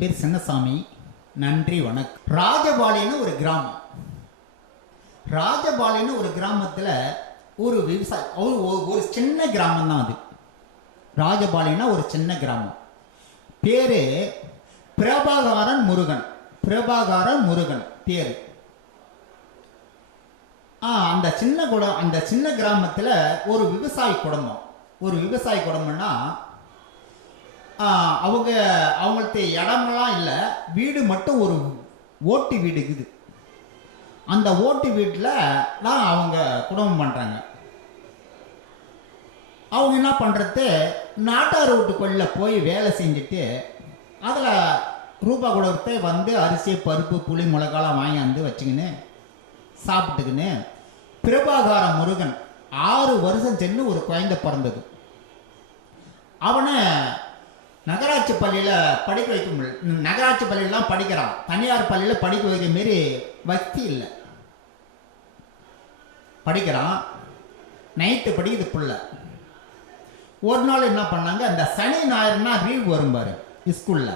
என் பேர் சின்னசாமி. நன்றி, வணக்கம். ராஜபாளையம்னு ஒரு கிராமம். ராஜபாளையம்னு ஒரு கிராமத்தில் ஒரு விவசாய ஒரு சின்ன கிராமம் தான் அது. ராஜபாளையம்னா ஒரு சின்ன கிராமம். பேரு பிரபாகரன் முருகன். பிரபாகரன் முருகன் பேரு. அந்த சின்ன கிராமத்தில் ஒரு விவசாய குடும்பம். ஒரு விவசாய குடும்பம்னா அவங்களுக்கு இடமெல்லாம் இல்லை, வீடு மட்டும் ஒரு ஓட்டு வீடு இருக்குது. அந்த ஓட்டு வீட்டில் தான் அவங்க குடும்பம் பண்ணுறாங்க. அவங்க என்ன பண்ணுறது, நாட்டார் வீட்டுக்குள்ளே போய் வேலை செஞ்சுட்டு அதில் ரூபா கொடுத்து வந்து அரிசி பருப்பு புளி மிளகாலாம் வாங்கியாந்து வச்சுக்கின்னு சாப்பிட்டுக்கின்னு பிரபாகர முருகன் 6 வருஷம் சென்று ஒரு குழந்தை பிறந்தது. அவனை நகராட்சி பள்ளியில் படிக்க வைக்க முடியல. நகராட்சி பள்ளியிலாம் படிக்கிறான், தனியார் பள்ளியில் படிக்க வைக்கிற மாரி வசதி இல்லை. படிக்கிறான், நைட்டு படிக்குது புள்ள. ஒரு நாள் என்ன பண்ணாங்க, அந்த சனி ஞாயிறுனா லீவ் வரும் பாரு ஸ்கூலில்.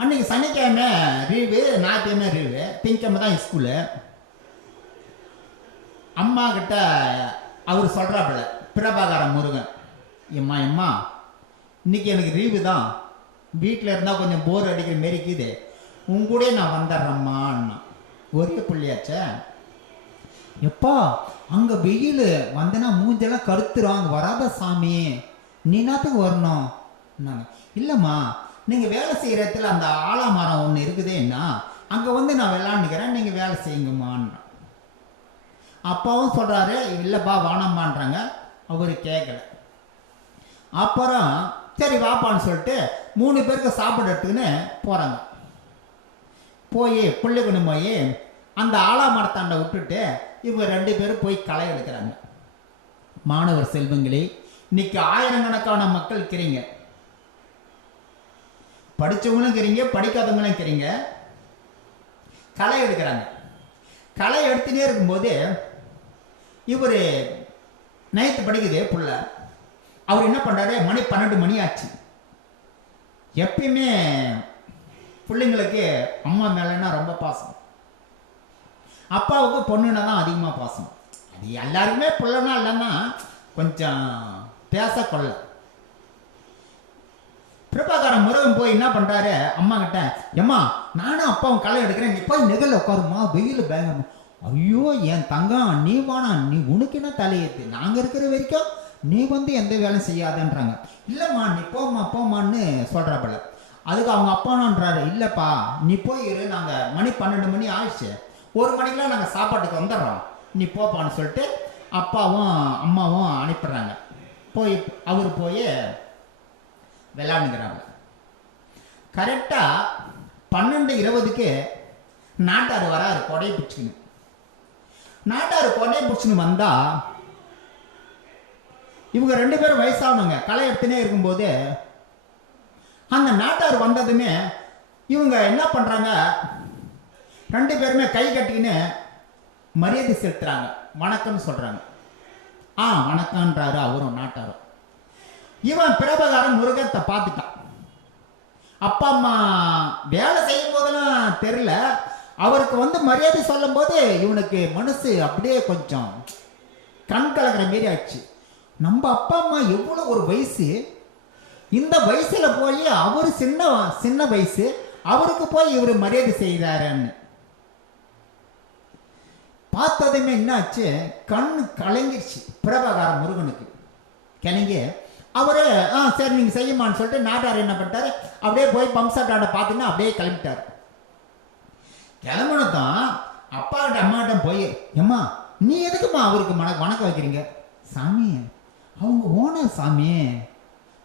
அன்றைக்கி சனிக்கிழமை லீவு, ஞாயிற்றுக்கிழமை லீவு, திங்கக்கிழமை தான் ஸ்கூலு. அம்மா கிட்ட அவர் சொல்கிறாப்புல பிரபாகர முருகன், எம்மா இன்னைக்கு எனக்கு லீவு தான், வீட்டில் இருந்தால் கொஞ்சம் போர் அடிக்கிற மாரி இருக்குது, உங்கூடே நான் வந்துடுறேம்மான்னா. ஒரே பிள்ளையாச்சே. எப்பா அங்கே வெயில் வந்தேன்னா மூஞ்செல்லாம் கருத்துரும், அங்கே வராத சாமி, நீ நாத்துக்கு வரணும். நான் இல்லைம்மா, நீங்கள் வேலை செய்கிற இடத்துல அந்த ஆலமரம் ஒன்று இருக்குதேன்னா அங்கே வந்து நான் விளாண்டுக்கிறேன், நீங்கள் வேலை செய்யுங்கம்மான்னு. அப்பாவும் சொல்கிறாரு, இல்லைப்பா வானம்மான்றாங்க. அவர் கேட்கல. அப்புறம் சரி வாப்பான்னு சொல்லிட்டு 3 பேருக்கு சாப்பிட எடுத்துக்கின்னு போகிறாங்க. போய் பிள்ளைக்குன்னு போய் அந்த ஆலாமரத்தாண்டை விட்டுட்டு இவங்க 2 பேரும் போய் களை எடுக்கிறாங்க. மாணவர் செல்வங்களே, இன்னைக்கு ஆயிரக்கணக்கான மக்கள் இருக்கிறீங்க, படித்தவங்களும் இருக்கிறீங்க, படிக்காதவங்களும் இருக்கிறீங்க. களை எடுக்கிறாங்க. களை எடுத்துகிட்டே இருக்கும்போது இவர் நைட்டு படிக்குது புள்ள. அவர் என்ன பண்ணுறாரு, மணி 12 மணி ஆச்சு. எப்பயுமே பிள்ளைங்களுக்கு அம்மா மேலேன்னா ரொம்ப பாசம், அப்பாவுக்கு பொண்ணுன்னா தான் அதிகமாக பாசம். அது எல்லாருக்குமே பிள்ளைனா இல்லைன்னா கொஞ்சம் பேச கொள்ள. பிரபாகர முருகன் போய் என்ன பண்ணுறாரு, அம்மா கிட்ட, எம்மா நானும் அப்பாவும் களை எடுக்கிறேன், நீ போய் நிகழ உட்காருமா, வெயில் பயங்கரமா. ஐயோ என் தங்கம், நீ வானா, நீ உனக்கு என்ன தலையேற்று, நாங்கள் இருக்கிற வரைக்கும் நீ வந்து எந்த வேலையும் செய்யாதுன்றாங்க. இல்லைம்மா நீ போமான்னு சொல்கிறாப்பல. அதுக்கு அவங்க அப்பானான்றாரு, இல்லைப்பா நீ போய் இரு, நாங்கள் மணி 12 மணி ஆயிடுச்சு, 1 மணிக்கெலாம் நாங்கள் சாப்பாட்டுக்கு வந்துடுறோம், நீ போப்பான்னு சொல்லிட்டு அப்பாவும் அம்மாவும் அனுப்பிடுறாங்க. அவர் போய் விளையாண்டுக்கிறாங்க. கரெக்டாக 12:20க்கு நாட்டார் வராரு கொடையை பிடிச்சிக்கணும். நாட்டார் கொடையை பிடிச்சின்னு வந்தால் இவங்க 2 பேரும் வயசானவங்க களை எடுத்துனே இருக்கும்போது அந்த நாட்டார் வந்ததுமே இவங்க என்ன பண்ணுறாங்க, 2 பேருமே கை கட்டிக்கின்னு மரியாதை செலுத்துறாங்க, வணக்கம்னு சொல்கிறாங்க. வணக்கம்ன்றாரு அவரும் நாட்டாரும். இவன் பிரபாகரன் முருகத்தை பார்த்துட்டான். அப்பா அம்மா வேலை செய்யும் போதெல்லாம் தெரில, அவருக்கு வந்து மரியாதை சொல்லும் போது இவனுக்கு மனசு அப்படியே கொஞ்சம் கண் கலக்கிற மாரி ஆச்சு. நம்ம அப்பா அம்மா எவ்வளோ ஒரு வயசு, இந்த வயசுல போய் அவர் சின்ன வயசு, அவருக்கு போய் இவர் மரியாதை செய்கிறாருன்னு பார்த்ததுமே என்னாச்சு, கண் கலங்கிருச்சு பிரபாகர முருகனுக்கு. கலங்கி அவரு சரி நீங்கள் செய்யுமான்னு சொல்லிட்டு நாட்டார் என்ன பண்ணிட்டாரு, அப்படியே போய் பம்ப் செட்டாண்ட பார்த்துன்னு அப்படியே கிளம்பிட்டார். கிளம்புனதான் அப்பாக்கிட்ட அம்மாட்ட போய், எம்மா நீ எதுக்குமா அவருக்கு வணக்கம் வைக்கிறீங்க? சாமி அவங்க ஓனர் சாமி,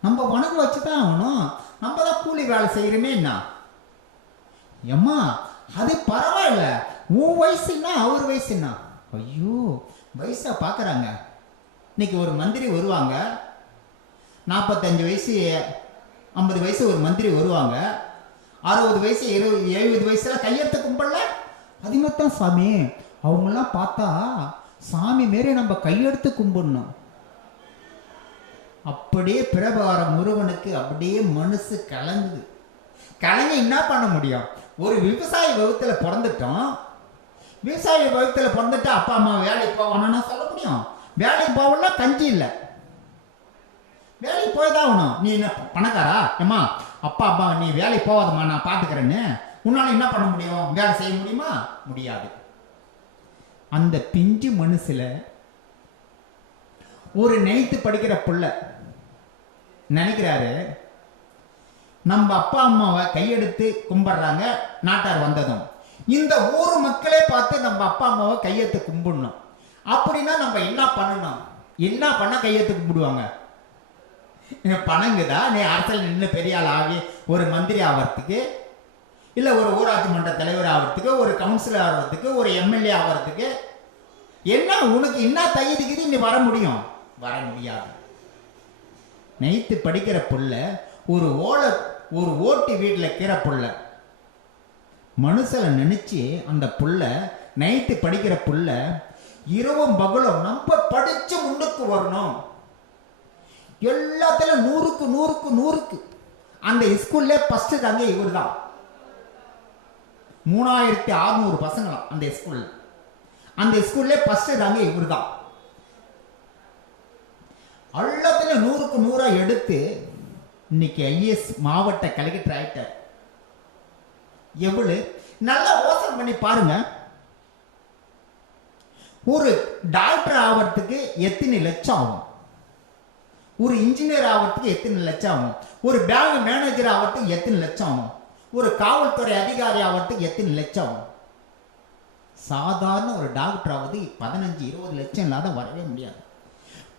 நம்ம வணக்கம் வச்சு தான் ஆகணும், நம்ம தான் கூலி வேலை செய்கிறோமே. என்ன எம்மா அது பரவாயில்ல, உன் வயசுன்னா அவர் வயசுன்னா. ஐயோ வயசா பார்க்குறாங்க. இன்னைக்கு ஒரு மந்திரி வருவாங்க, 45 வயசு 50 வயசு ஒரு மந்திரி வருவாங்க, 60 வயசு 70 வயசுல கையெழுத்து கும்பிடல, அதிகத்தான் சாமி. அவங்களாம் பார்த்தா சாமி மாரி நம்ம கையெடுத்து கும்பிடணும். அப்படியே பிரபாகர முருகனுக்கு அப்படியே மனசு கலங்குது. கலங்க என்ன பண்ண முடியும்? ஒரு விவசாய வகுத்துல பிறந்துட்டோம். விவசாய வகுத்துல பிறந்துட்டா அப்பா அம்மா வேலைக்கு போவானா சொல்ல முடியும்? வேலைக்கு போகலாம், கஞ்சி இல்லை, வேலைக்கு போய் தான் ஆகணும். நீ என்ன பணக்காரா? ஏம்மா அப்பா அம்மா நீ வேலைக்கு போவாதம்மா, நான் பார்த்துக்கிறேன்னு உன்னால என்ன பண்ண முடியும்? வேலை செய்ய முடியுமா? முடியாது. அந்த பிஞ்சு மனசுல ஒரு நினைத்து படிக்கிற பிள்ளை நினைக்கிறாரு, நம்ம அப்பா அம்மாவை கையெடுத்து கும்பிடுறாங்க நாட்டார் வந்ததும், இந்த ஊர் மக்களே பார்த்து நம்ம அப்பா அம்மாவை கையெடுத்து கும்பிடணும். அப்படின்னா நம்ம என்ன பண்ணணும்? என்ன பண்ண கையெடுத்து கும்பிடுவாங்க? பணங்குதா? நீ அரசியல் நின்று பெரிய ஆள் ஆகி ஒரு மந்திரி ஆகிறதுக்கு, இல்லை ஒரு ஊராட்சி மன்ற தலைவர் ஆகிறதுக்கு, ஒரு கவுன்சிலர் ஆகிறதுக்கு, ஒரு எம்எல்ஏ ஆகிறதுக்கு என்ன உனக்கு என்ன தகுதிக்குது? நீ வர முடியும்? வர முடியாது. நைத்து படிக்கிற புள்ள ஒரு ஓட்டு வீட்டில் கீற புள்ள மனுஷனை நினைச்சு அந்த புள்ள நைட்டு படிக்கிற புள்ள இரவும் பகலும் நம்ம படிச்சு முன்னுக்கு வரணும். எல்லாத்திலும் 100க்கு அந்த ஸ்கூல்ல ஃபர்ஸ்ட் தாங்க இவர் தான். 3600 பசங்களாம் அந்த ஸ்கூல்ல ஃபர்ஸ்ட் தாங்க இவர் தான். எல்லாத்திலும் 100க்கு 100 எடுத்து இன்னைக்கு ஐஏஎஸ் மாவட்ட கலெக்டர் ஆயிட்டார். எவ்வளவு நல்லா யோசனை பண்ணி பாருங்க. ஒரு டாக்டர் ஆகிறதுக்கு எத்தனை லட்சம் ஆகும்? ஒரு இன்ஜினியர் ஆகிறதுக்கு எத்தனை லட்சம் ஆகும்? ஒரு பேங்க் மேனேஜர் ஆகிறதுக்கு எத்தனை லட்சம் ஆகும்? ஒரு காவல்துறை அதிகாரி ஆகிறதுக்கு எத்தனை லட்சம் ஆகும்? சாதாரண ஒரு டாக்டர் ஆகுது 15-20 லட்சம் இல்லாத வரவே முடியாது.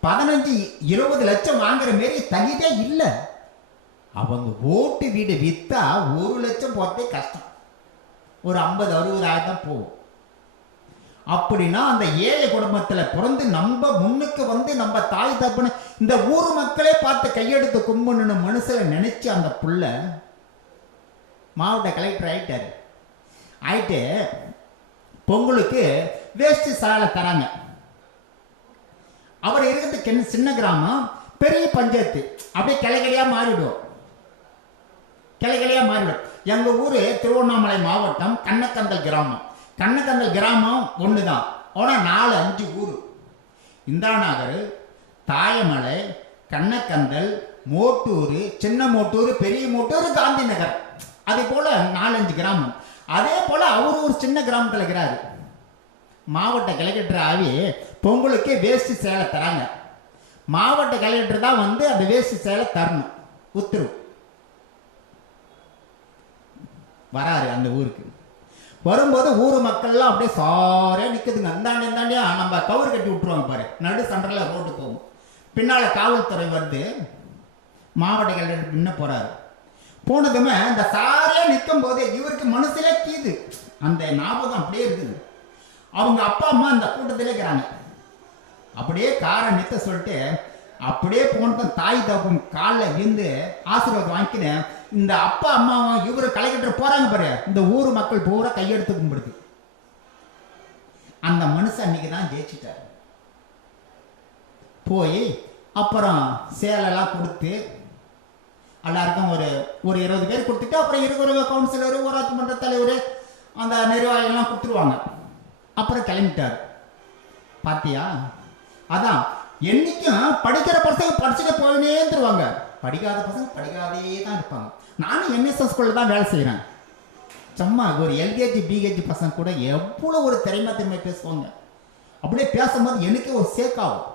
15-20 லட்சம் வாங்குற மாரி தகுதியே இல்லை. அவங்க ஓட்டு வீடு வித்தா 1 லட்சம் போறதே கஷ்டம். ஒரு 50-60 தான் போகும். அப்படின்னா அந்த ஏழை குடும்பத்துல பிறந்து நம்ம முன்னுக்கு வந்து நம்ம தாய் தப்புன்னு இந்த ஊர் மக்களே பார்த்து கையெடுத்து கும்பிடணும்னு மனசுல நினைச்சு அந்த புள்ள மாவட்ட கலெக்டர் ஆயிட்டு பொங்கலுக்கு வேஷ்டி சாலை தராங்க. அவர் இருக்கிறது சின்ன கிராமம், பெரிய பஞ்சாயத்து, அப்படியே கிளைக்கிளையா மாறிடும். எங்க ஊரு திருவண்ணாமலை மாவட்டம் கண்ணக்கந்தல் கிராமம் ஒண்ணுதான். ஆனா 4-5 ஊர்: இந்தாநகர், தாயமலை, கண்ணக்கந்தல், மோட்டூர், சின்ன மோட்டூர், பெரிய மோட்டூர், காந்தி நகர். அதே போல 4-5 கிராமம். அதே போல அவர் ஒரு சின்ன கிராமத்தில் இருக்கிறாரு. மாவட்ட கலெக்டர் ஆகி பொங்கலுக்கு வேஷ்டி சேலை தராங்க. மாவட்ட கலெக்டர் தான் வந்து அந்த வேஷ்டி சேலை தரணும் உத்தரவு. வராரு அந்த ஊருக்கு. வரும்போது ஊர் மக்கள்லாம் அப்படியே சாரே நிற்குதுங்க. இந்தாண்டியா நம்ம கவுர் கட்டி விட்டுருவாங்க பாரு, நடு சண்டரில் ரோட்டு போகும். பின்னால் காவல்துறை வந்து மாவட்ட கலெக்டர் முன்ன போகிறாரு. போனதுமே இந்த சாரே நிற்கும் போது இவருக்கு மனசுலே கீது அந்த ஞாபகம் அப்படியே இருக்குது. அவங்க அப்பா அம்மா அந்த கூட்டத்திலே இருக்கிறாங்க. அப்படியே காரை நிறுத்த சொல்லிட்டு அப்படியே போனது தாய் தப்பும் காலில் விழுந்து ஆசீர்வாதம் வாங்கிக்கினேன். இந்த அப்பா அம்மாவும் இவரு கலெக்டர் போறாங்க பாரு, இந்த ஊர் மக்கள் பூரா கையெடுத்து கும்பிடுது. அந்த மனுஷன் அன்னைக்கு தான் ஜெயிச்சிட்டார். போய் அப்புறம் சேலெல்லாம் கொடுத்து எல்லாருக்கும் ஒரு 20 பேர் கொடுத்துட்டு அப்புறம் இருக்கிற கவுன்சிலர், ஊராட்சி மன்ற தலைவர், அந்த நிர்வாகிகள்லாம் கொடுத்துருவாங்க. அப்புறம் கிளம்பிட்டார். பாத்தியா? அதான் என்னைக்கும் படிக்கிற பசங்க படிச்சுட்டு போயினேந்துருவாங்க, படிக்காத பசங்க படிக்காதே தான் இருப்பாங்க. நானும் என்எஸ்எஸ் ஸ்கூலில் தான் வேலை செய்கிறேன். சும்மா ஒரு எல்கேஜி பிகேஜி பசங்க கூட எவ்வளோ ஒரு திறமை பேசுவாங்க. அப்படியே பேசும்போது எனக்கு ஒரு சேக்காகும்.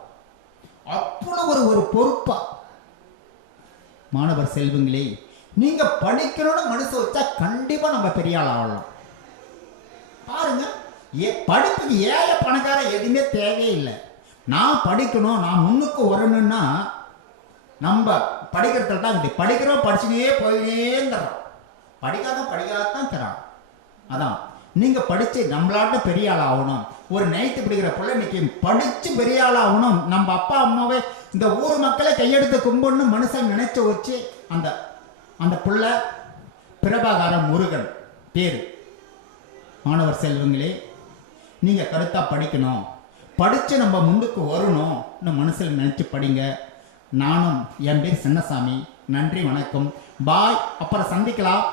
அவ்வளோ ஒரு பொறுப்பா. மாணவர் செல்வங்களே, நீங்க படிக்கணும்னு மனசு வச்சா கண்டிப்பா நம்ம பெரிய ஆள் ஆகலாம். பாருங்க, படிப்புக்கு ஏழை பணக்கார எதுவுமே தேவையில்லை. நான் படிக்கணும், நான் முன்னுக்கு வரணும்னா நம்ம படிக்கிறதுல தான் இருக்குது. படிக்கிறோம், படிச்சுனே போயினேங்கிறோம். படிக்காதான் தரான். அதான் நீங்க படிச்சு நம்மளாட்ட பெரிய ஆள் ஆகணும். ஒரு நைட்டு பிடிக்கிற பிள்ளை இன்னைக்கு படிச்சு பெரிய ஆள் ஆகணும். நம்ம அப்பா அம்மாவே இந்த ஊர் மக்களை கையெடுத்து கும்பிடணும் மனுஷன் நினைச்சு வச்சு அந்த பிள்ளை பிரபாகர முருகன் பேரு. மாணவர் செல்வங்களே, நீங்க கருத்தா படிக்கணும், படிச்சு நம்ம முன்னுக்கு வரணும் மனசில் நினைச்சு படிங்க. நானும் என் பேர் சின்னசாமி. நன்றி, வணக்கம், பாய், அப்புறம் சந்திக்கலாம்.